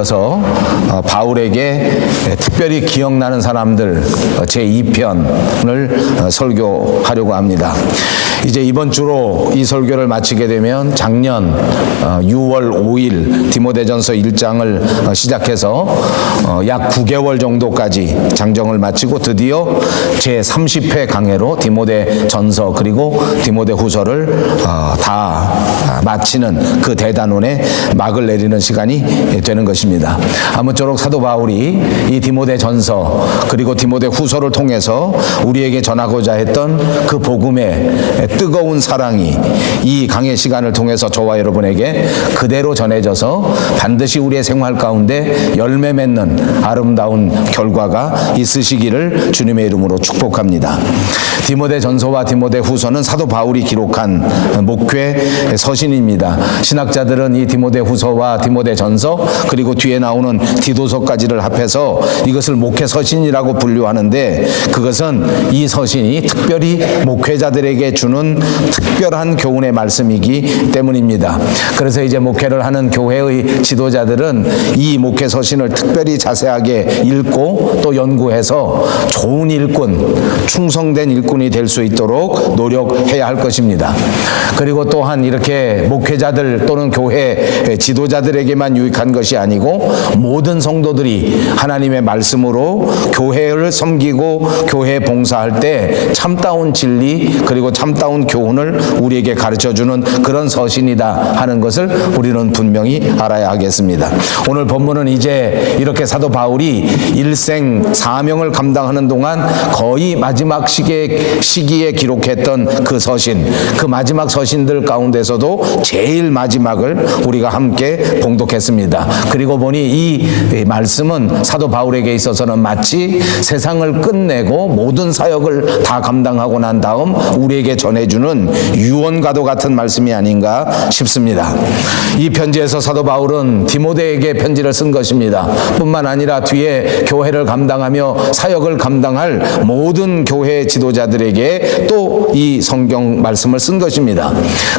그래서 바울에게 특별히 기억나는 사람들 제2편을 설교하려고 합니다. 이제 이번 주로 이 설교를 마치게 되면 작년 6월 5일 디모데전서 1장을 시작해서 약 9개월 정도까지 장정을 마치고 드디어 제30회 강해로 디모데전서 그리고 디모데후서를 다 마치는 그 대단원에 막을 내리는 시간이 되는 것입니다. 아무쪼록 사도 바울이 이 디모데전서 그리고 디모데후서를 통해서 우리에게 전하고자 했던 그 복음의 뜨거운 사랑이 이 강의 시간을 통해서 저와 여러분에게 그대로 전해져서 반드시 우리의 생활 가운데 열매 맺는 아름다운 결과가 있으시기를 주님의 이름으로 축복합니다. 디모데전서와 디모데후서는 사도 바울이 기록한 목회 서신입니다. 신학자들은 이 디모데후서와 디모데전서 그리고 뒤에 나오는 디도서까지를 합해서 이것을 목회 서신이라고 분류하는데, 그것은 이 서신이 특별히 목회자들에게 주는 특별한 교훈의 말씀이기 때문입니다. 그래서 이제 목회를 하는 교회의 지도자들은 이 목회 서신을 특별히 자세하게 읽고 또 연구해서 좋은 일꾼, 충성된 일꾼이 될 수 있도록 노력해야 할 것입니다. 그리고 또한 이렇게 목회자들 또는 교회 지도자들에게만 유익한 것이 아니고 모든 성도들이 하나님의 말씀으로 교회를 섬기고 교회 봉사할 때 참다운 진리 그리고 참다운 교훈을 우리에게 가르쳐주는 그런 서신이다 하는 것을 우리는 분명히 알아야 하겠습니다. 오늘 본문은 이제 이렇게 사도 바울이 일생 사명을 감당하는 동안 거의 마지막 시기에 기록했던 그 서신, 그 마지막 서신들 가운데서도 제일 마지막을 우리가 함께 봉독했습니다. 그리고 보니 이 말씀은 사도 바울에게 있어서는 마치 세상을 끝내고 모든 사역을 다 감당하고 난 다음 우리에게 전해주는 유언과도 같은 말씀이 아닌가 싶습니다. 이 편지에서 사도 바울은 디모데에게 편지를 쓴 것입니다. 뿐만 아니라 뒤에 교회를 감당하며 사역을 감당할 모든 교회 지도자들에게 또 이 성경 말씀을 쓴 것입니다.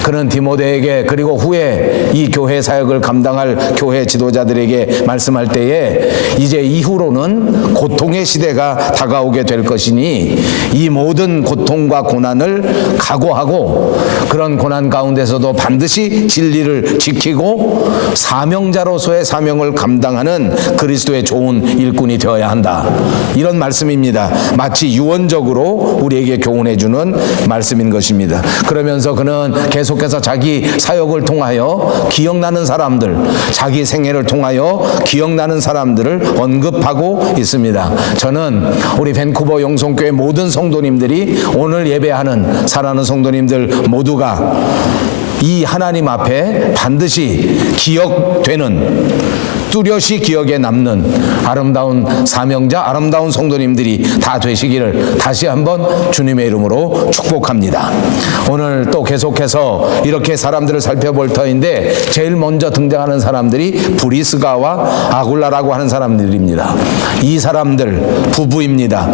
그는 디모데에게 그리고 후에 이 교회 사역을 감당할 교회 지도자들에게 말씀할 때에 이제 이후로는 고통의 시대가 다가오게 될 것이니 이 모든 고통과 고난을 각오하고 그런 고난 가운데서도 반드시 진리를 지키고 사명자로서의 사명을 감당하는 그리스도의 좋은 일꾼이 되어야 한다. 이런 말씀입니다. 마치 유언적으로 우리에게 교훈해주는 말씀인 것입니다. 그러면서 그는 계속해서 자기 사역을 통하여 기억나는 사람들, 자기 생애를 통하여 기억나는 사람들을 언급하고 있습니다. 저는 우리 밴쿠버 영성교회 모든 성도님들이 오늘 예배하는 사랑하는 성도님들 모두가 이 하나님 앞에 반드시 기억되는, 뚜렷이 기억에 남는 아름다운 사명자, 아름다운 성도님들이 다 되시기를 다시 한번 주님의 이름으로 축복합니다. 오늘 또 계속해서 이렇게 사람들을 살펴볼 터인데 제일 먼저 등장하는 사람들이 브리스가와 아굴라라고 하는 사람들입니다. 이 사람들 부부입니다.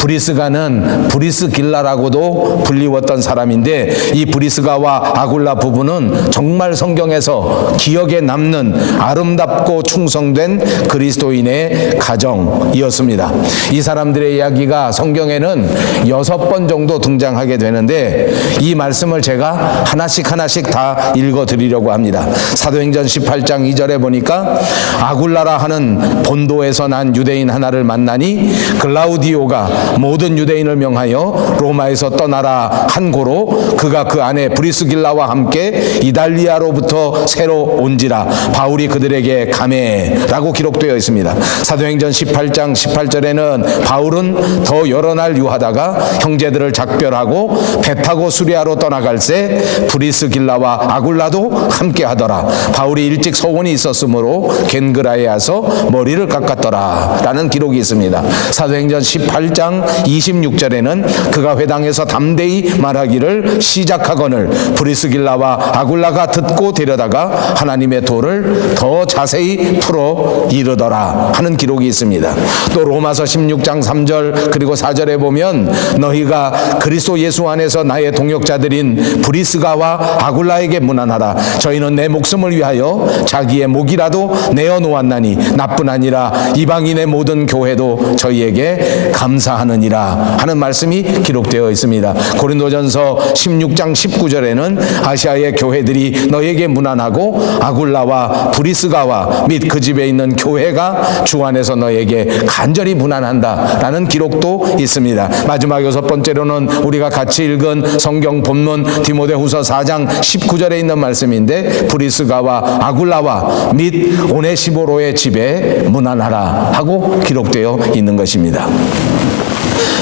브리스가는 브리스길라라고도 불리웠던 사람인데 이 브리스가와 아굴라 부부는 정말 성경에서 기억에 남는 아름답고 충성된 그리스도인의 가정이었습니다. 이 사람들의 이야기가 성경에는 6번 정도 등장하게 되는데 이 말씀을 제가 하나씩 다 읽어드리려고 합니다. 사도행전 18장 2절에 보니까 아굴라라 하는 본도에서 난 유대인 하나를 만나니 글라우디오가 모든 유대인을 명하여 로마에서 떠나라 한 고로 그가 그 안에 브리스길라와 함께 이달리아로부터 새로 온지라 바울이 그들에게 감해 라고 기록되어 있습니다. 사도행전 18장 18절에는 바울은 더 여러 날 유하다가 형제들을 작별하고 배 타고 수리아로 떠나갈새 브리스길라와 아굴라도 함께 하더라. 바울이 일찍 서원이 있었으므로 겐그라에 와서 머리를 깎았더라 라는 기록이 있습니다. 사도행전 18장 26절에는 그가 회당에서 담대히 말하기를 시작하거늘 브리스길라와 아굴라가 듣고 데려다가 하나님의 도를 더 자세히 풀어 이르더라 하는 기록이 있습니다. 또 로마서 16장 3절 그리고 4절에 보면 너희가 그리스도 예수 안에서 나의 동역자들인 브리스가와 아굴라에게 문안하라. 저희는 내 목숨을 위하여 자기의 목이라도 내어 놓았나니 나뿐 아니라 이방인의 모든 교회도 저희에게 감사하느니라 하는 말씀이 기록되어 있습니다. 고린도전서 16장 19절에는 아시아의 교회들이 너에게 문안하고 아굴라와 브리스가와 및 그 집에 있는 교회가 주 안에서 너에게 간절히 문안한다 라는 기록도 있습니다. 마지막 여섯 번째로는 우리가 같이 읽은 성경 본문 디모데후서 4장 19절에 있는 말씀인데 브리스가와 아굴라와 및 오네시보로의 집에 문안하라 하고 기록되어 있는 것입니다.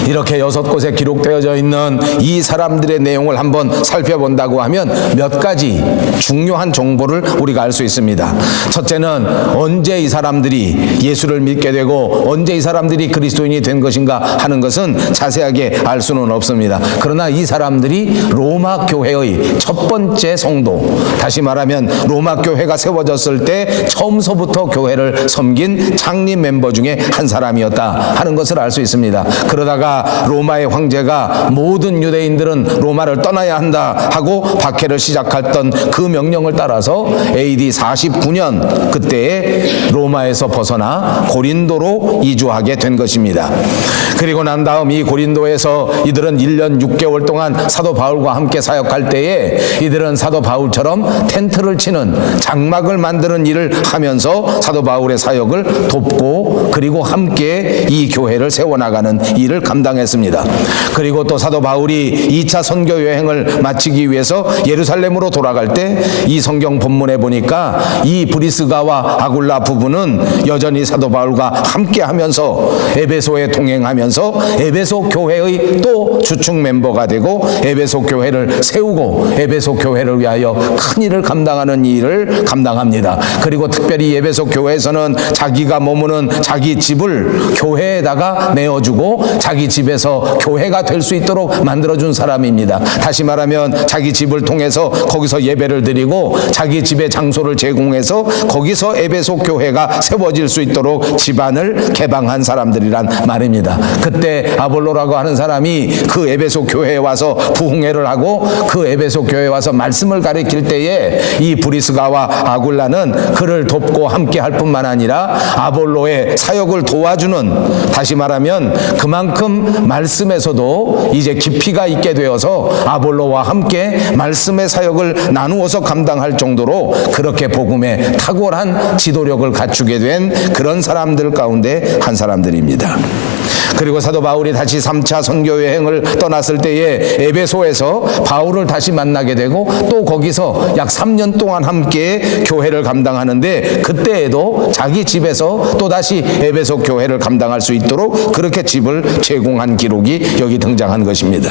이렇게 6곳에 기록되어져 있는 이 사람들의 내용을 한번 살펴본다고 하면 몇 가지 중요한 정보를 우리가 알 수 있습니다. 첫째는 언제 이 사람들이 예수를 믿게 되고 언제 이 사람들이 그리스도인이 된 것인가 하는 것은 자세하게 알 수는 없습니다. 그러나 이 사람들이 로마 교회의 첫 번째 성도, 다시 말하면 로마 교회가 세워졌을 때 처음서부터 교회를 섬긴 창립 멤버 중에 한 사람이었다 하는 것을 알 수 있습니다. 그러다가 로마의 황제가 모든 유대인들은 로마를 떠나야 한다 하고 박해를 시작했던 그 명령을 따라서 AD 49년 그때에 로마에서 벗어나 고린도로 이주하게 된 것입니다. 그리고 난 다음 이 고린도에서 이들은 1년 6개월 동안 사도 바울과 함께 사역할 때에 이들은 사도 바울처럼 텐트를 치는 장막을 만드는 일을 하면서 사도 바울의 사역을 돕고 그리고 함께 이 교회를 세워나가는 일을 감당했습니다. 그리고 또 사도 바울이 2차 선교 여행을 마치기 위해서 예루살렘으로 돌아갈 때 이 성경 본문에 보니까 이 브리스가와 아굴라 부부는 여전히 사도 바울과 함께 하면서 에베소에 동행하면서 에베소 교회의 또 주축 멤버가 되고 에베소 교회를 세우고 에베소 교회를 위하여 큰 일을 감당하는 일을 감당합니다. 그리고 특별히 에베소 교회에서는 자기가 머무는 자기 집을 교회에다가 내어주고 자기 집에서 교회가 될 수 있도록 만들어준 사람입니다. 다시 말하면 자기 집을 통해서 거기서 예배를 드리고 자기 집의 장소를 제공해서 거기서 에베소 교회가 세워질 수 있도록 집안을 개방한 사람들이란 말입니다. 그때 아볼로라고 하는 사람이 그 에베소 교회에 와서 부흥회를 하고 그 에베소 교회에 와서 말씀을 가르칠 때에 이 브리스가와 아굴라는 그를 돕고 함께 할 뿐만 아니라 아볼로의 사역을 도와주는, 다시 말하면 그만큼 말씀에서도 이제 깊이가 있게 되어서 아볼로와 함께 말씀의 사역을 나누어서 감당할 정도로 그렇게 복음에 탁월한 지도력을 갖추게 된 그런 사람들 가운데 한 사람들입니다. 그리고 사도 바울이 다시 3차 선교 여행을 떠났을 때에 에베소에서 바울을 다시 만나게 되고 또 거기서 약 3년 동안 함께 교회를 감당하는데 그때에도 자기 집에서 또다시 에베소 교회를 감당할 수 있도록 그렇게 집을 제공한 기록이 여기 등장한 것입니다.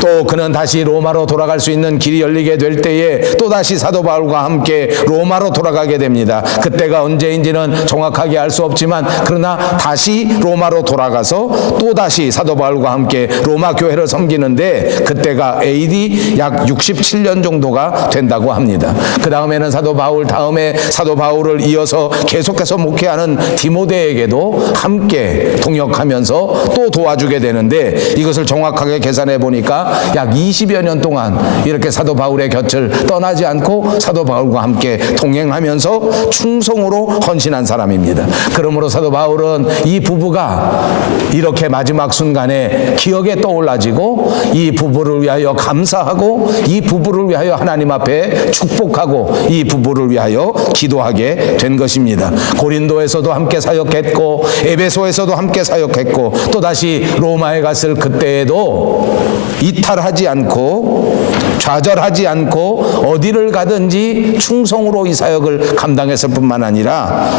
또 그는 다시 로마로 돌아갈 수 있는 길이 열리게 될 때에 또다시 사도 바울과 함께 로마로 돌아가게 됩니다. 그때가 언제인지는 정확하게 알 수 없지만 그러나 다시 로마로 돌아가서 또다시 사도 바울과 함께 로마 교회를 섬기는데 그때가 AD 약 67년 정도가 된다고 합니다. 그 다음에는 사도 바울 다음에 사도 바울을 이어서 계속해서 목회하는 디모데에게도 함께 동역하면서 또 도와주게 되는데 이것을 정확하게 계산해 보니까 약 20여 년 동안 이렇게 사도 바울의 곁을 떠나지 않고 사도 바울과 함께 동행하면서 충성으로 헌신한 사람입니다. 그러므로 사도 바울은 이 부부가 이렇게 마지막 순간에 기억에 떠올라지고 이 부부를 위하여 감사하고 이 부부를 위하여 하나님 앞에 축복하고 이 부부를 위하여 기도하게 된 것입니다. 고린도에서도 함께 사역했고 에베소에서도 함께 사역했고 또다시 로마에 갔을 그때에도 이탈하지 않고 좌절하지 않고 어디를 가든지 충성으로 이 사역을 감당했을 뿐만 아니라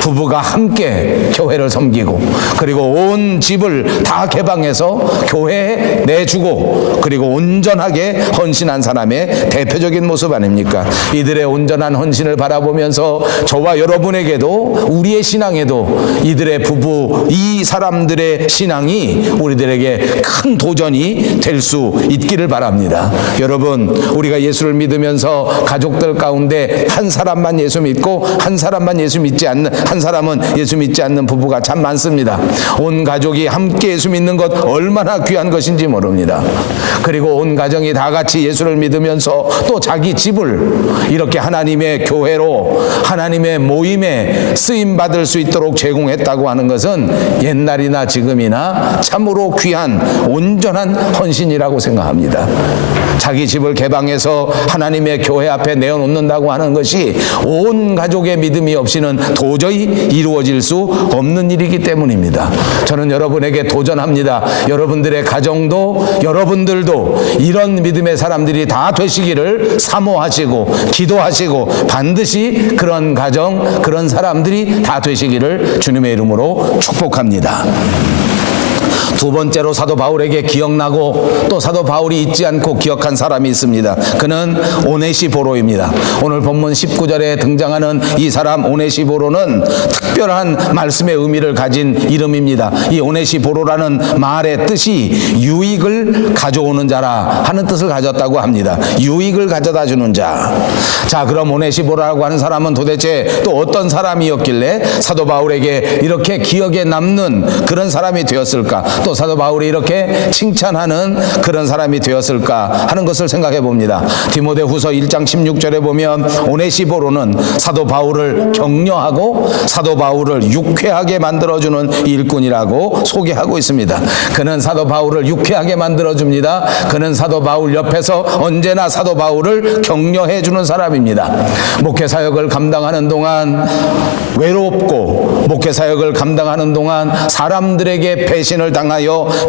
부부가 함께 교회를 섬기고 그리고 온 집을 다 개방해서 교회에 내주고 그리고 온전하게 헌신한 사람의 대표적인 모습 아닙니까? 이들의 온전한 헌신을 바라보면서 저와 여러분에게도 우리의 신앙에도 이들의 부부 이 사람들의 신앙이 우리들에게 큰 도전이 될 수 있기를 바랍니다. 여러분, 우리가 예수를 믿으면서 가족들 가운데 한 사람만 예수 믿고 한 사람만 예수 믿지 않는, 한 사람은 예수 믿지 않는 부부가 참 많습니다. 온 가족이 함께 예수 믿는 것 얼마나 귀한 것인지 모릅니다. 그리고 온 가정이 다 같이 예수를 믿으면서 또 자기 집을 이렇게 하나님의 교회로 하나님의 모임에 쓰임받을 수 있도록 제공했다고 하는 것은 옛날이나 지금이나 참으로 귀한 온전한 헌신이라고 생각합니다. 자기 집을 개방해서 하나님의 교회 앞에 내어놓는다고 하는 것이 온 가족의 믿음이 없이는 도저히 이루어질 수 없는 일이기 때문입니다. 저는 여러분에게 도전합니다. 여러분들의 가정도 여러분들도 이런 믿음의 사람들이 다 되시기를 사모하시고 기도하시고 반드시 그런 가정, 그런 사람들이 다 되시기를 주님의 이름으로 축복합니다. 두 번째로 사도 바울에게 기억나고 또 사도 바울이 잊지 않고 기억한 사람이 있습니다. 그는 오네시보로입니다. 오늘 본문 19절에 등장하는 이 사람 오네시보로는 특별한 말씀의 의미를 가진 이름입니다. 이 오네시보로라는 말의 뜻이 유익을 가져오는 자라 하는 뜻을 가졌다고 합니다. 유익을 가져다 주는 자. 자, 그럼 오네시보로라고 하는 사람은 도대체 또 어떤 사람이었길래 사도 바울에게 이렇게 기억에 남는 그런 사람이 되었을까? 또 사도 바울이 이렇게 칭찬하는 그런 사람이 되었을까 하는 것을 생각해 봅니다. 디모데후서 1장 16절에 보면 오네시보로는 사도 바울을 격려하고 사도 바울을 유쾌하게 만들어주는 일꾼이라고 소개하고 있습니다. 그는 사도 바울을 유쾌하게 만들어줍니다. 그는 사도 바울 옆에서 언제나 사도 바울을 격려해 주는 사람입니다. 목회사역을 감당하는 동안 외롭고 목회사역을 감당하는 동안 사람들에게 배신을 당하여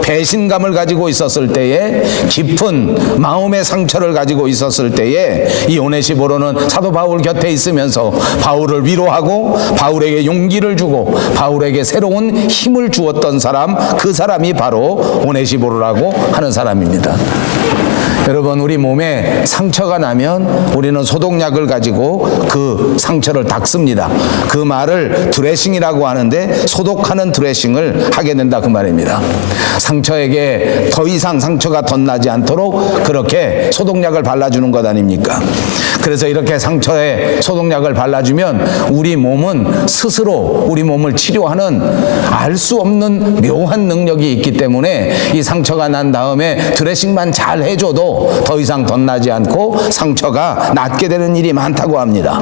배신감을 가지고 있었을 때에 깊은 마음의 상처를 가지고 있었을 때에 이 오네시보로는 사도 바울 곁에 있으면서 바울을 위로하고 바울에게 용기를 주고 바울에게 새로운 힘을 주었던 사람, 그 사람이 바로 오네시보로라고 하는 사람입니다. 여러분, 우리 몸에 상처가 나면 우리는 소독약을 가지고 그 상처를 닦습니다. 그 말을 드레싱이라고 하는데 소독하는 드레싱을 하게 된다 그 말입니다. 상처에게 더 이상 상처가 덧나지 않도록 그렇게 소독약을 발라주는 것 아닙니까? 그래서 이렇게 상처에 소독약을 발라주면 우리 몸은 스스로 우리 몸을 치료하는 알 수 없는 묘한 능력이 있기 때문에 이 상처가 난 다음에 드레싱만 잘 해줘도 더 이상 덧나지 않고 상처가 낫게 되는 일이 많다고 합니다.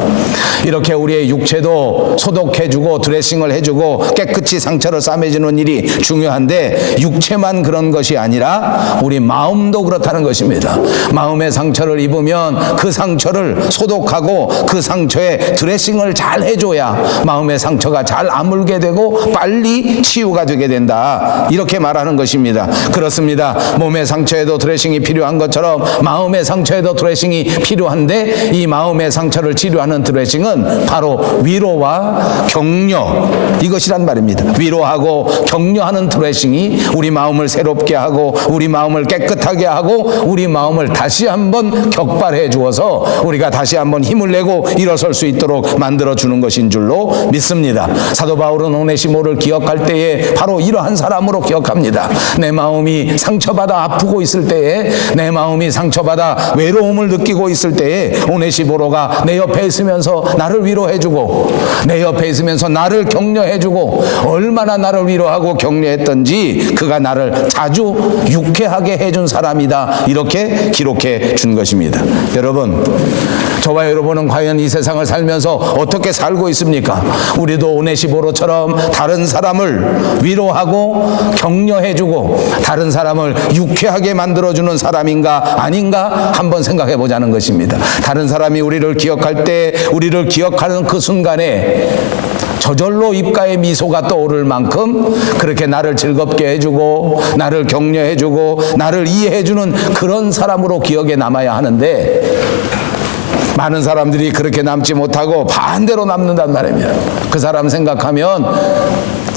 이렇게 우리의 육체도 소독해주고 드레싱을 해주고 깨끗이 상처를 싸매주는 일이 중요한데 육체만 그런 것이 아니라 우리 마음도 그렇다는 것입니다. 마음의 상처를 입으면 그 상처를 소독하고 그 상처에 드레싱을 잘 해줘야 마음의 상처가 잘 아물게 되고 빨리 치유가 되게 된다, 이렇게 말하는 것입니다. 그렇습니다. 몸의 상처에도 드레싱이 필요한 것처럼 마음의 상처에도 드레싱이 필요한데 이 마음의 상처를 치료하는 드레싱은 바로 위로와 격려, 이것이란 말입니다. 위로하고 격려하는 드레싱이 우리 마음을 새롭게 하고 우리 마음을 깨끗하게 하고 우리 마음을 다시 한번 격발해 주어서 우리가 다시 한번 힘을 내고 일어설 수 있도록 만들어주는 것인 줄로 믿습니다. 사도 바울은 오네시모를 기억할 때에 바로 이러한 사람으로 기억합니다. 내 마음이 상처받아 아프고 있을 때에, 내 마음이 상처받아 외로움을 느끼고 있을 때에 오네시모로가 내 옆에 있으면서 나를 위로해주고 내 옆에 있으면서 나를 격려해주고 얼마나 나를 위로하고 격려했던지 그가 나를 자주 유쾌하게 해준 사람이다, 이렇게 기록해 준 것입니다. 여러분, 저와 여러분은 과연 이 세상을 살면서 어떻게 살고 있습니까? 우리도 오네시모로처럼 다른 사람을 위로하고 격려해주고 다른 사람을 유쾌하게 만들어주는 사람인가 아닌가 한번 생각해 보자는 것입니다. 다른 사람이 우리를 기억할 때 우리를 기억하는 그 순간에 저절로 입가에 미소가 떠오를 만큼 그렇게 나를 즐겁게 해주고 나를 격려해주고 나를 이해해주는 그런 사람으로 기억에 남아야 하는데, 많은 사람들이 그렇게 남지 못하고 반대로 남는단 말입니다. 그 사람 생각하면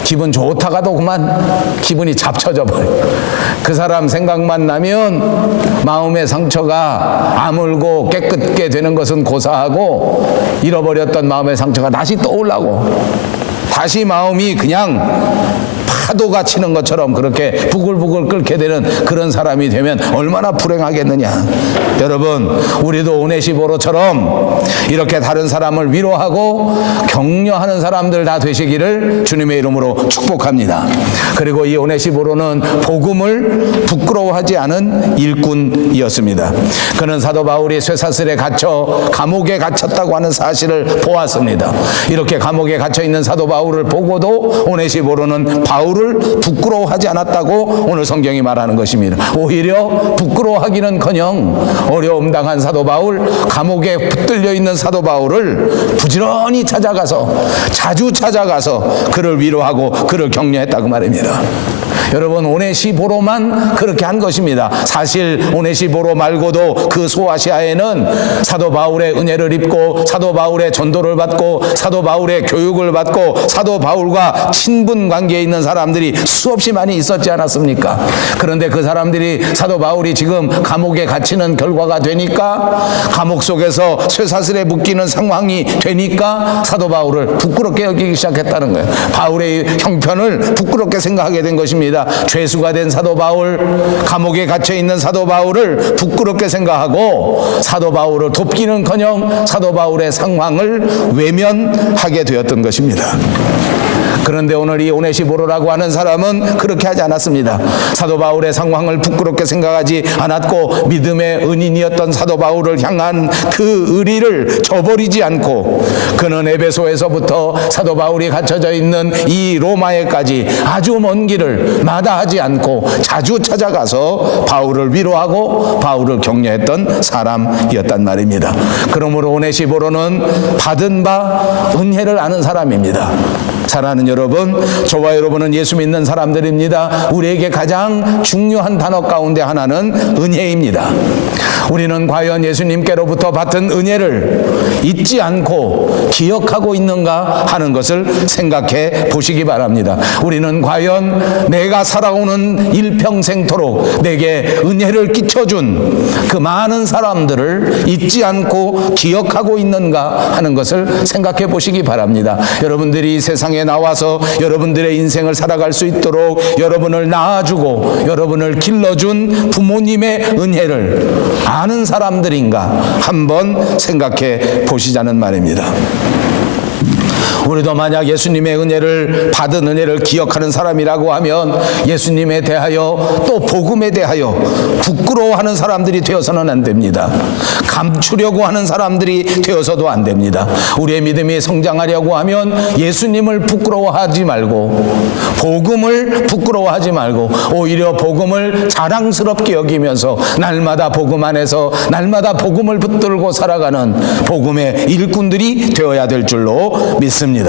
기분 좋다가도 그만 기분이 잡쳐져 버려요. 그 사람 생각만 나면 마음의 상처가 아물고 깨끗게 되는 것은 고사하고 잃어버렸던 마음의 상처가 다시 떠올라고 다시 마음이 그냥 파도가 치는 것처럼 그렇게 부글부글 끓게 되는 그런 사람이 되면 얼마나 불행하겠느냐. 여러분, 우리도 오네시보로처럼 이렇게 다른 사람을 위로하고 격려하는 사람들 다 되시기를 주님의 이름으로 축복합니다. 그리고 이 오네시보로는 복음을 부끄러워하지 않은 일꾼이었습니다. 그는 사도 바울이 쇠사슬에 갇혀 감옥에 갇혔다고 하는 사실을 보았습니다. 이렇게 감옥에 갇혀 있는 사도 바울을 보고도 오네시보로는 바울을 부끄러워하지 않았다고 오늘 성경이 말하는 것입니다. 오히려 부끄러워하기는커녕 어려움 당한 사도 바울, 감옥에 붙들려 있는 사도 바울을 부지런히 찾아가서 자주 찾아가서 그를 위로하고 그를 격려했다고 말입니다. 여러분, 오네시보로만 그렇게 한 것입니다. 사실 오네시보로 말고도 그 소아시아에는 사도 바울의 은혜를 입고 사도 바울의 전도를 받고 사도 바울의 교육을 받고 사도 바울과 친분 관계에 있는 사람들이 수없이 많이 있었지 않았습니까? 그런데 그 사람들이 사도 바울이 지금 감옥에 갇히는 결과가 되니까, 감옥 속에서 쇠사슬에 묶이는 상황이 되니까 사도 바울을 부끄럽게 여기기 시작했다는 거예요. 바울의 형편을 부끄럽게 생각하게 된 것입니다. 죄수가 된 사도 바울, 감옥에 갇혀 있는 사도 바울을 부끄럽게 생각하고 사도 바울을 돕기는커녕 사도 바울의 상황을 외면하게 되었던 것입니다. 그런데 오늘 이 오네시보로라고 하는 사람은 그렇게 하지 않았습니다. 사도 바울의 상황을 부끄럽게 생각하지 않았고 믿음의 은인이었던 사도 바울을 향한 그 의리를 저버리지 않고, 그는 에베소에서부터 사도 바울이 갇혀져 있는 이 로마에까지 아주 먼 길을 마다하지 않고 자주 찾아가서 바울을 위로하고 바울을 격려했던 사람이었단 말입니다. 그러므로 오네시보로는 받은 바 은혜를 아는 사람입니다. 사랑하는 여러분, 저와 여러분은 예수 믿는 사람들입니다. 우리에게 가장 중요한 단어 가운데 하나는 은혜입니다. 우리는 과연 예수님께로부터 받은 은혜를 잊지 않고 기억하고 있는가 하는 것을 생각해 보시기 바랍니다. 우리는 과연 내가 살아오는 일평생토록 내게 은혜를 끼쳐준 그 많은 사람들을 잊지 않고 기억하고 있는가 하는 것을 생각해 보시기 바랍니다. 여러분들이 이 세상에 나와서 여러분들의 인생을 살아갈 수 있도록 여러분을 낳아주고 여러분을 길러준 부모님의 은혜를 아는 사람들인가 한번 생각해 보시자는 말입니다. 우리도 만약 예수님의 은혜를 받은 은혜를 기억하는 사람이라고 하면 예수님에 대하여 또 복음에 대하여 부끄러워하는 사람들이 되어서는 안 됩니다. 감추려고 하는 사람들이 되어서도 안 됩니다. 우리의 믿음이 성장하려고 하면 예수님을 부끄러워하지 말고 복음을 부끄러워하지 말고 오히려 복음을 자랑스럽게 여기면서 날마다 복음 안에서 날마다 복음을 붙들고 살아가는 복음의 일꾼들이 되어야 될 줄로 믿습니다.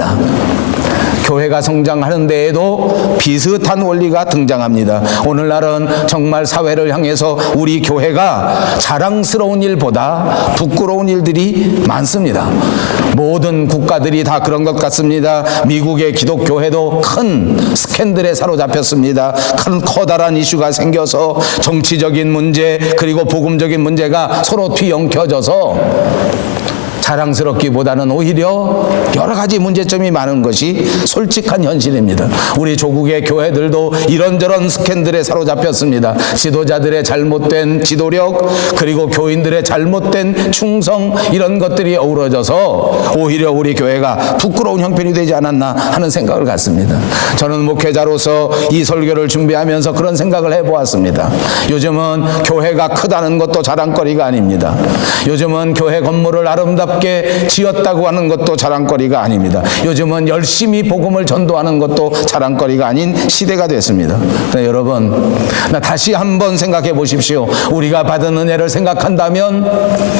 교회가 성장하는 데에도 비슷한 원리가 등장합니다. 오늘날은 정말 사회를 향해서 우리 교회가 자랑스러운 일보다 부끄러운 일들이 많습니다. 모든 국가들이 다 그런 것 같습니다. 미국의 기독교회도 큰 스캔들에 사로잡혔습니다. 큰 커다란 이슈가 생겨서 정치적인 문제 그리고 복음적인 문제가 서로 뒤엉켜져서 자랑스럽기보다는 오히려 여러 가지 문제점이 많은 것이 솔직한 현실입니다. 우리 조국의 교회들도 이런저런 스캔들에 사로잡혔습니다. 지도자들의 잘못된 지도력 그리고 교인들의 잘못된 충성 이런 것들이 어우러져서 오히려 우리 교회가 부끄러운 형편이 되지 않았나 하는 생각을 갖습니다. 저는 목회자로서 이 설교를 준비하면서 그런 생각을 해보았습니다. 요즘은 교회가 크다는 것도 자랑거리가 아닙니다. 요즘은 교회 건물을 아름답게 아름답게 지었다고 하는 것도 자랑거리가 아닙니다. 요즘은 열심히 복음을 전도하는 것도 자랑거리가 아닌 시대가 됐습니다. 여러분, 다시 한번 생각해 보십시오. 우리가 받은 은혜를 생각한다면,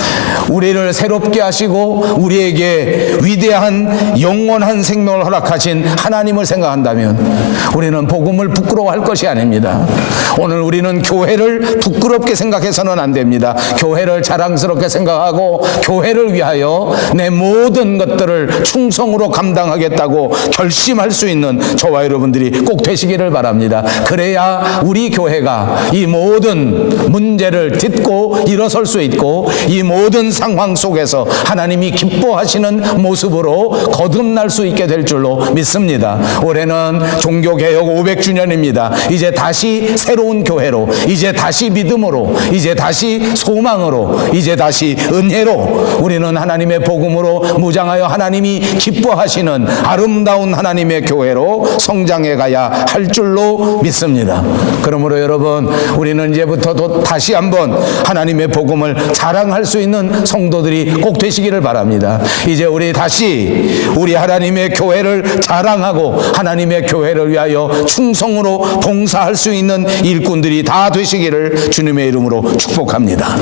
우리를 새롭게 하시고 우리에게 위대한 영원한 생명을 허락하신 하나님을 생각한다면 우리는 복음을 부끄러워할 것이 아닙니다. 오늘 우리는 교회를 부끄럽게 생각해서는 안 됩니다. 교회를 자랑스럽게 생각하고 교회를 위하여 내 모든 것들을 충성으로 감당하겠다고 결심할 수 있는 저와 여러분들이 꼭 되시기를 바랍니다. 그래야 우리 교회가 이 모든 문제를 딛고 일어설 수 있고 이 모든 상황 속에서 하나님이 기뻐하시는 모습으로 거듭날 수 있게 될 줄로 믿습니다. 올해는 종교개혁 500주년입니다. 이제 다시 새로운 교회로, 이제 다시 믿음으로, 이제 다시 소망으로, 이제 다시 은혜로 우리는 하나님의 복음으로 무장하여 하나님이 기뻐하시는 아름다운 하나님의 교회로 성장해 가야 할 줄로 믿습니다. 그러므로 여러분, 우리는 이제부터 다시 한번 하나님의 복음을 자랑할 수 있는 성도들이 꼭 되시기를 바랍니다. 이제 우리 다시 우리 하나님의 교회를 자랑하고 하나님의 교회를 위하여 충성으로 봉사할 수 있는 일꾼들이 다 되시기를 주님의 이름으로 축복합니다.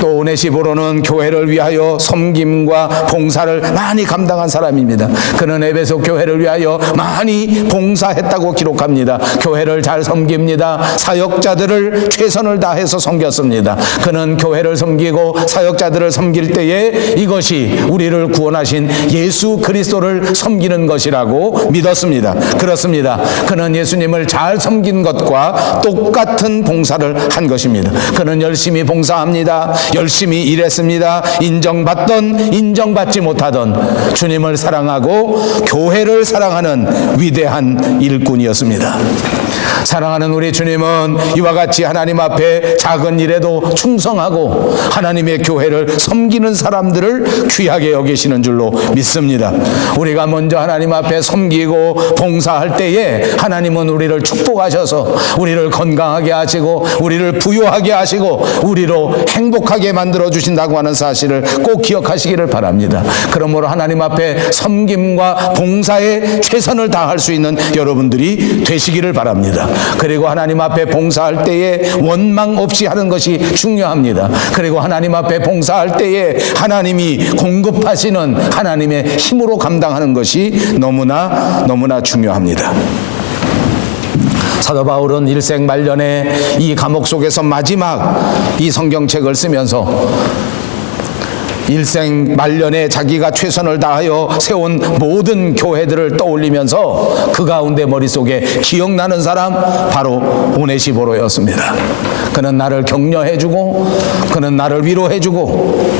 또 오네시보로는 교회를 위하여 섬김과 봉사를 많이 감당한 사람입니다. 그는 에베소 교회를 위하여 많이 봉사했다고 기록합니다. 교회를 잘 섬깁니다. 사역자들을 최선을 다해서 섬겼습니다. 그는 교회를 섬기고 사역자들을 섬길 때에 이것이 우리를 구원하신 예수 그리스도를 섬기는 것이라고 믿었습니다. 그렇습니다. 그는 예수님을 잘 섬긴 것과 똑같은 봉사를 한 것입니다. 그는 열심히 봉사합니다. 열심히 일했습니다. 인정받던 인정받지 못하던 주님을 사랑하고 교회를 사랑하는 위대한 일꾼이었습니다. 사랑하는 우리 주님은 이와 같이 하나님 앞에 작은 일에도 충성하고 하나님의 교회를 섬기는 사람들을 귀하게 여기시는 줄로 믿습니다. 우리가 먼저 하나님 앞에 섬기고 봉사할 때에 하나님은 우리를 축복하셔서 우리를 건강하게 하시고 우리를 부유하게 하시고 우리로 행복하게 만들어 주신다고 하는 사실을 꼭 기억하시기를 바랍니다. 그러므로 하나님 앞에 섬김과 봉사에 최선을 다할 수 있는 여러분들이 되시기를 바랍니다. 그리고 하나님 앞에 봉사할 때에 원망 없이 하는 것이 중요합니다. 그리고 하나님 앞에 봉사할 때에 하나님이 공급하시는 하나님의 힘으로 감당하는 것이 너무나 중요합니다. 사도 바울은 일생 말년에 이 감옥 속에서 마지막 이 성경책을 쓰면서 일생 말년에 자기가 최선을 다하여 세운 모든 교회들을 떠올리면서 그 가운데 머릿속에 기억나는 사람 바로 오네시보로였습니다. 그는 나를 격려해주고 그는 나를 위로해주고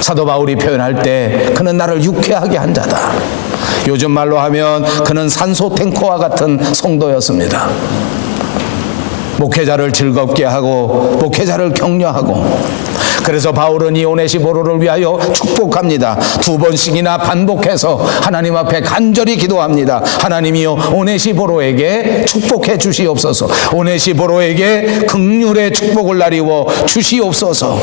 사도 바울이 표현할 때 그는 나를 유쾌하게 한 자다. 요즘 말로 하면 그는 산소 탱커와 같은 성도였습니다. 목회자를 즐겁게 하고 목회자를 격려하고 그래서 바울은 이 오네시보로를 위하여 축복합니다. 2번씩이나 반복해서 하나님 앞에 간절히 기도합니다. 하나님이여 오네시보로에게 축복해 주시옵소서. 오네시보로에게 긍휼의 축복을 나리워 주시옵소서.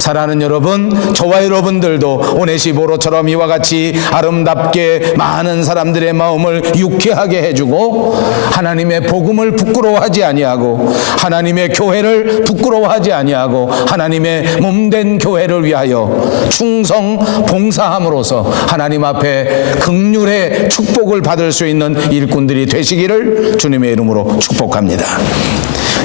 사랑하는 여러분, 저와 여러분들도 오네시보로처럼 이와 같이 아름답게 많은 사람들의 마음을 유쾌하게 해주고 하나님의 복음을 부끄러워하지 아니하고 하나님의 교회를 부끄러워하지 아니하고 하나님의 몸된 교회를 위하여 충성 봉사함으로써 하나님 앞에 긍휼의 축복을 받을 수 있는 일꾼들이 되시기를 주님의 이름으로 축복합니다.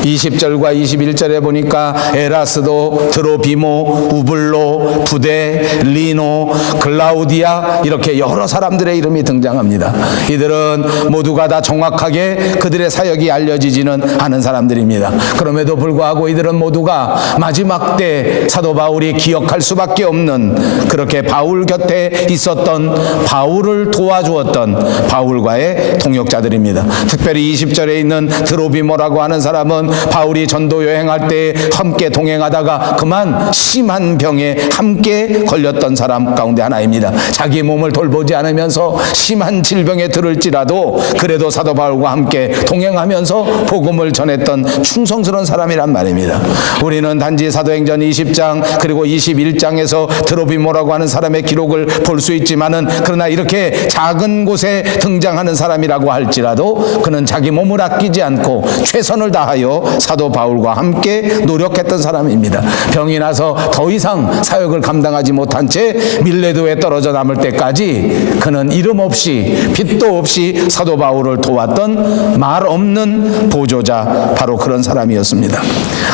20절과 21절에 보니까 에라스도, 드로비모, 우블로, 부데, 리노, 글라우디아 이렇게 여러 사람들의 이름이 등장합니다. 이들은 모두가 다 정확하게 그들의 사역이 알려지지는 않은 사람들입니다. 그럼에도 불구하고 이들은 모두가 마지막 때 사도 바울이 기억할 수밖에 없는 그렇게 바울 곁에 있었던 바울을 도와주었던 바울과의 동역자들입니다. 특별히 20절에 있는 드로비모라고 하는 사람은 바울이 전도 여행할 때 함께 동행하다가 그만 심한 병에 함께 걸렸던 사람 가운데 하나입니다. 자기 몸을 돌보지 않으면서 심한 질병에 들을지라도 그래도 사도 바울과 함께 동행하면서 복음을 전했던 충성스러운 사람이란 말입니다. 우리는 단지 사도행전 20장 그리고 21장에서 드로비모라고 하는 사람의 기록을 볼 수 있지만은, 그러나 이렇게 작은 곳에 등장하는 사람이라고 할지라도 그는 자기 몸을 아끼지 않고 최선을 다하여 사도 바울과 함께 노력했던 사람입니다. 병이 나서 더 이상 사역을 감당하지 못한 채 밀레도에 떨어져 남을 때까지 그는 이름 없이 빚도 없이 사도 바울을 도왔던 말 없는 보조자, 바로 그런 사람이었습니다.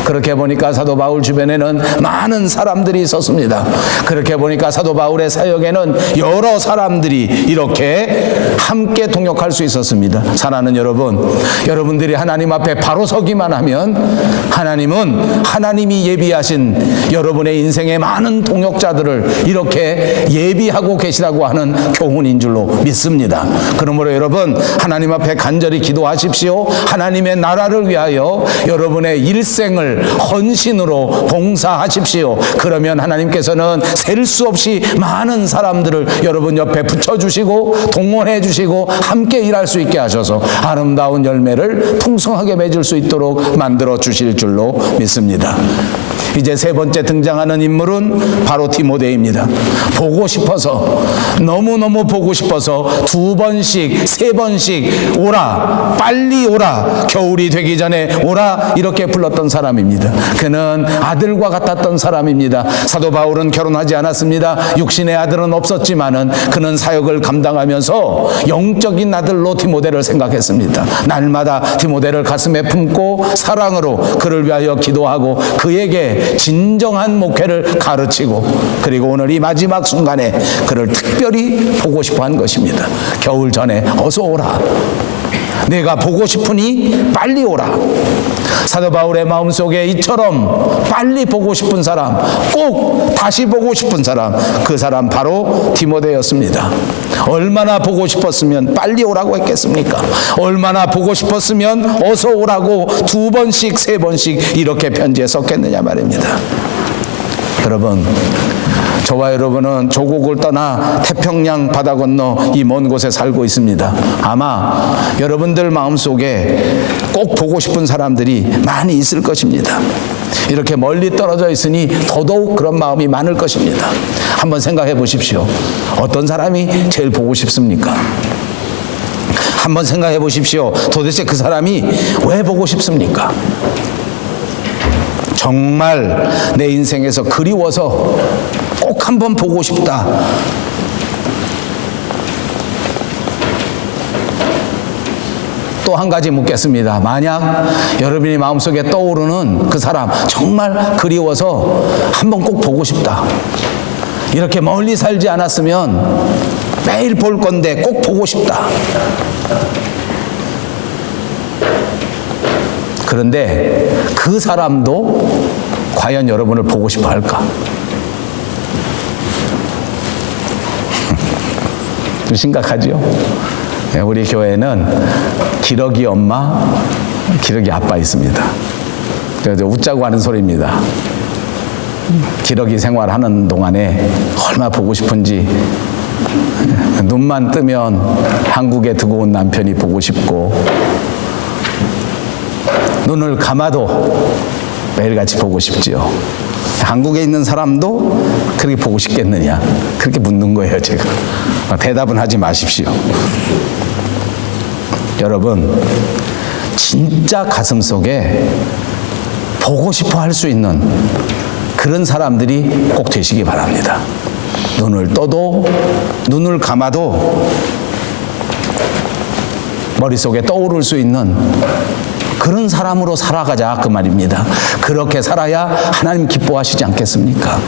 그렇게 보니까 사도 바울 주변에는 많은 사람들이 있었습니다. 그렇게 보니까 사도 바울의 사역에는 여러 사람들이 이렇게 함께 동역할 수 있었습니다. 사랑하는 여러분, 여러분들이 하나님 앞에 바로 서기만 하면 하나님은 하나님이 예비하신 여러분의 인생의 많은 동역자들을 이렇게 예비하고 계시다고 하는 교훈인 줄로 믿습니다. 그러므로 여러분, 하나님 앞에 간절히 기도하십시오. 하나님의 나라를 위하여 여러분의 일생을 헌신으로 봉사하십시오. 그러면 하나님께서는 셀 수 없이 많은 사람들을 여러분 옆에 붙여주시고 동원해 주시고 함께 일할 수 있게 하셔서 아름다운 열매를 풍성하게 맺을 수 있도록 만들어 주실 줄로 믿습니다. 이제 세 번째 등장하는 인물은 바로 디모데입니다. 보고 싶어서, 너무너무 보고 싶어서 2번씩 3번씩 오라, 빨리 오라, 겨울이 되기 전에 오라, 이렇게 불렀던 사람입니다. 그는 아들과 같았던 사람입니다. 사도 바울은 결혼하지 않았습니다. 육신의 아들은 없었지만은 그는 사역을 감당하면서 영적인 아들로 디모데를 생각했습니다. 날마다 디모데를 가슴에 품고 사랑으로 그를 위하여 기도하고 그에게 진정한 목회를 가르치고, 그리고 오늘 이 마지막 순간에 그를 특별히 보고 싶어 한 것입니다. 겨울 전에 어서 오라, 내가 보고 싶으니 빨리 오라. 사도 바울의 마음속에 이처럼 빨리 보고 싶은 사람, 꼭 다시 보고 싶은 사람, 그 사람 바로 디모데였습니다. 얼마나 보고 싶었으면 빨리 오라고 했겠습니까? 얼마나 보고 싶었으면 어서 오라고 2번씩 3번씩 이렇게 편지에 썼겠느냐 말입니다. 여러분, 저와 여러분은 조국을 떠나 태평양 바다 건너 이 먼 곳에 살고 있습니다. 아마 여러분들 마음속에 꼭 보고 싶은 사람들이 많이 있을 것입니다. 이렇게 멀리 떨어져 있으니 더더욱 그런 마음이 많을 것입니다. 한번 생각해 보십시오. 어떤 사람이 제일 보고 싶습니까? 한번 생각해 보십시오. 도대체 그 사람이 왜 보고 싶습니까? 정말 내 인생에서 그리워서 꼭 한번 보고 싶다. 또 한 가지 묻겠습니다. 만약 여러분이 마음속에 떠오르는 그 사람, 정말 그리워서 한번 꼭 보고 싶다. 이렇게 멀리 살지 않았으면 매일 볼 건데 꼭 보고 싶다. 그런데 그 사람도 과연 여러분을 보고 싶어 할까? 좀 심각하죠? 우리 교회는 기러기 엄마, 기러기 아빠 있습니다. 그래서 웃자고 하는 소리입니다. 기러기 생활하는 동안에 얼마나 보고 싶은지, 눈만 뜨면 한국에 두고 온 남편이 보고 싶고, 눈을 감아도 매일같이 보고 싶지요. 한국에 있는 사람도 그렇게 보고 싶겠느냐, 그렇게 묻는 거예요. 제가 대답은 하지 마십시오. 여러분, 진짜 가슴속에 보고 싶어 할 수 있는 그런 사람들이 꼭 되시기 바랍니다. 눈을 떠도 눈을 감아도 머릿속에 떠오를 수 있는 그런 사람으로 살아가자, 그 말입니다. 그렇게 살아야 하나님 기뻐하시지 않겠습니까?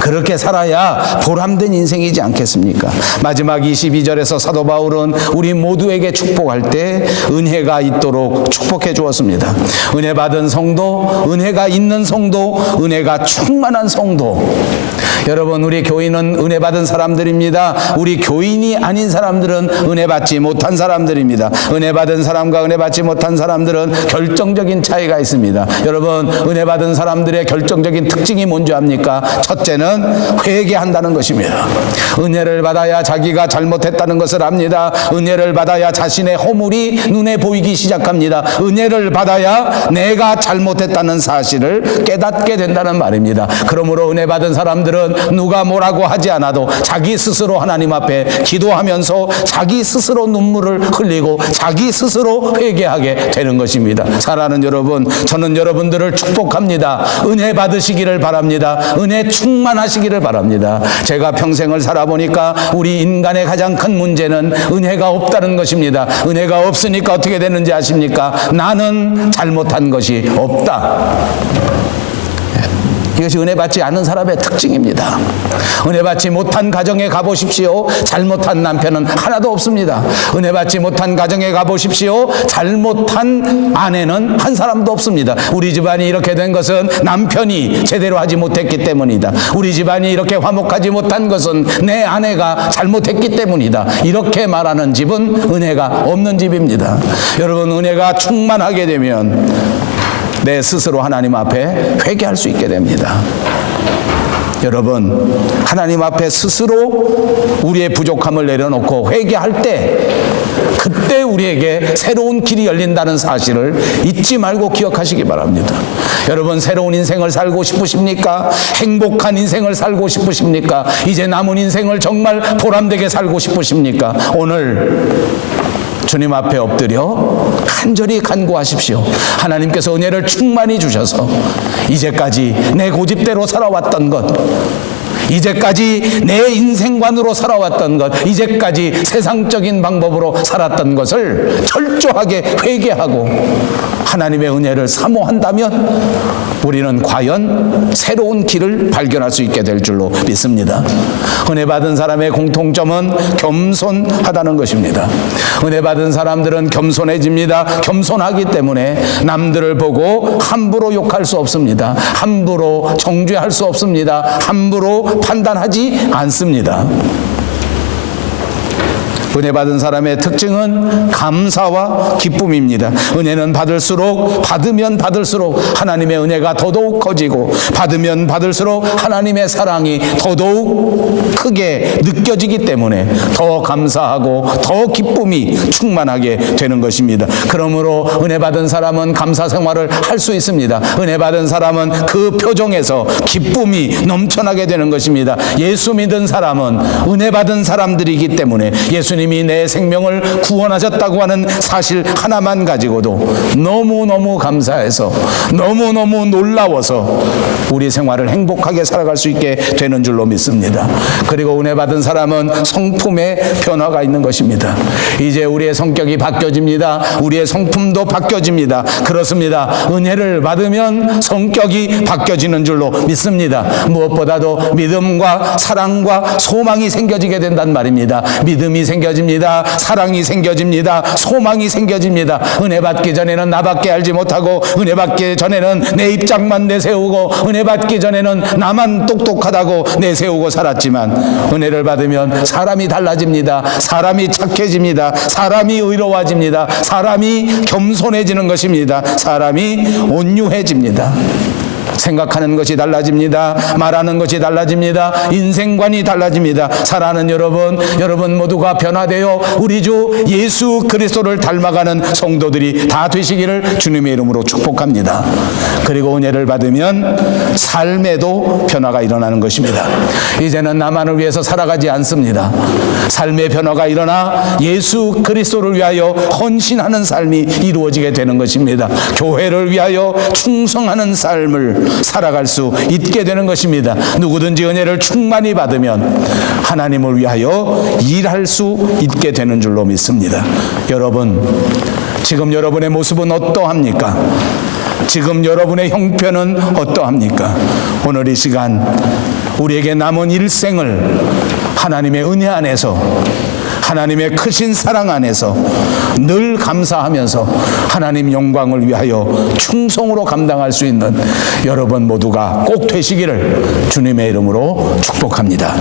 그렇게 살아야 보람된 인생이지 않겠습니까? 마지막 22절에서 사도 바울은 우리 모두에게 축복할 때 은혜가 있도록 축복해 주었습니다. 은혜 받은 성도, 은혜가 있는 성도, 은혜가 충만한 성도. 여러분, 우리 교인은 은혜 받은 사람들입니다. 우리 교인이 아닌 사람들은 은혜 받지 못한 사람들입니다. 은혜 받은 사람과 은혜 받지 못한 사람들은 결정적인 차이가 있습니다. 여러분, 은혜 받은 사람들의 결정적인 특징이 뭔지 압니까? 첫째는 회개한다는 것입니다. 은혜를 받아야 자기가 잘못했다는 것을 압니다. 은혜를 받아야 자신의 허물이 눈에 보이기 시작합니다. 은혜를 받아야 내가 잘못했다는 사실을 깨닫게 된다는 말입니다. 그러므로 은혜 받은 사람들은 누가 뭐라고 하지 않아도 자기 스스로 하나님 앞에 기도하면서 자기 스스로 눈물을 흘리고 자기 스스로 회개하게 되는 것입니다. 사랑하는 여러분, 저는 여러분들을 축복합니다. 은혜 받으시기를 바랍니다. 은혜 충만하시기를 바랍니다. 제가 평생을 살아보니까 우리 인간의 가장 큰 문제는 은혜가 없다는 것입니다. 은혜가 없으니까 어떻게 되는지 아십니까? 나는 잘못한 것이 없다. 이것이 은혜 받지 않는 사람의 특징입니다. 은혜 받지 못한 가정에 가보십시오. 잘못한 남편은 하나도 없습니다. 은혜 받지 못한 가정에 가보십시오. 잘못한 아내는 한 사람도 없습니다. 우리 집안이 이렇게 된 것은 남편이 제대로 하지 못했기 때문이다. 우리 집안이 이렇게 화목하지 못한 것은 내 아내가 잘못했기 때문이다. 이렇게 말하는 집은 은혜가 없는 집입니다. 여러분, 은혜가 충만하게 되면 내 스스로 하나님 앞에 회개할 수 있게 됩니다. 여러분, 하나님 앞에 스스로 우리의 부족함을 내려놓고 회개할 때, 그때 우리에게 새로운 길이 열린다는 사실을 잊지 말고 기억하시기 바랍니다. 여러분, 새로운 인생을 살고 싶으십니까? 행복한 인생을 살고 싶으십니까? 이제 남은 인생을 정말 보람되게 살고 싶으십니까? 오늘 주님 앞에 엎드려 간절히 간구하십시오. 하나님께서 은혜를 충만히 주셔서 이제까지 내 고집대로 살아왔던 것, 이제까지 내 인생관으로 살아왔던 것, 이제까지 세상적인 방법으로 살았던 것을 철저하게 회개하고 하나님의 은혜를 사모한다면 우리는 과연 새로운 길을 발견할 수 있게 될 줄로 믿습니다. 은혜 받은 사람의 공통점은 겸손하다는 것입니다. 은혜 받은 사람들은 겸손해집니다. 겸손하기 때문에 남들을 보고 함부로 욕할 수 없습니다. 함부로 정죄할 수 없습니다. 함부로 판단하지 않습니다. 은혜 받은 사람의 특징은 감사와 기쁨입니다. 은혜는 받으면 받을수록 하나님의 은혜가 더더욱 커지고, 받으면 받을수록 하나님의 사랑이 더더욱 크게 느껴지기 때문에 더 감사하고 더 기쁨이 충만하게 되는 것입니다. 그러므로 은혜 받은 사람은 감사 생활을 할 수 있습니다. 은혜 받은 사람은 그 표정에서 기쁨이 넘쳐나게 되는 것입니다. 예수 믿은 사람은 은혜 받은 사람들이기 때문에 예수님이 내 생명을 구원하셨다고 하는 사실 하나만 가지고도 너무너무 감사해서, 너무너무 놀라워서 우리 생활을 행복하게 살아갈 수 있게 되는 줄로 믿습니다. 그리고 은혜 받은 사람은 성품에 변화가 있는 것입니다. 이제 우리의 성격이 바뀌어집니다. 우리의 성품도 바뀌어집니다. 그렇습니다. 은혜를 받으면 성격이 바뀌어지는 줄로 믿습니다. 무엇보다도 믿음과 사랑과 소망이 생겨지게 된단 말입니다. 믿음이 생겨집니다. 사랑이 생겨집니다. 소망이 생겨집니다. 은혜 받기 전에는 나밖에 알지 못하고, 은혜 받기 전에는 내 입장만 내세우고, 은혜 받기 전에는 나만 똑똑하다고 내세우고 살았지만, 은혜를 받으면 사람이 달라집니다. 사람이 착해집니다. 사람이 의로워집니다. 사람이 겸손해지는 것입니다. 사람이 온유해집니다. 생각하는 것이 달라집니다. 말하는 것이 달라집니다. 인생관이 달라집니다. 사랑하는 여러분 모두가 변화되어 우리 주 예수 그리스도를 닮아가는 성도들이 다 되시기를 주님의 이름으로 축복합니다. 그리고 은혜를 받으면 삶에도 변화가 일어나는 것입니다. 이제는 나만을 위해서 살아가지 않습니다. 삶의 변화가 일어나 예수 그리스도를 위하여 헌신하는 삶이 이루어지게 되는 것입니다. 교회를 위하여 충성하는 삶을 살아갈 수 있게 되는 것입니다. 누구든지 은혜를 충만히 받으면 하나님을 위하여 일할 수 있게 되는 줄로 믿습니다. 여러분, 지금 여러분의 모습은 어떠합니까? 지금 여러분의 형편은 어떠합니까? 오늘 이 시간 우리에게 남은 일생을 하나님의 은혜 안에서, 하나님의 크신 사랑 안에서 늘 감사하면서 하나님 영광을 위하여 충성으로 감당할 수 있는 여러분 모두가 꼭 되시기를 주님의 이름으로 축복합니다.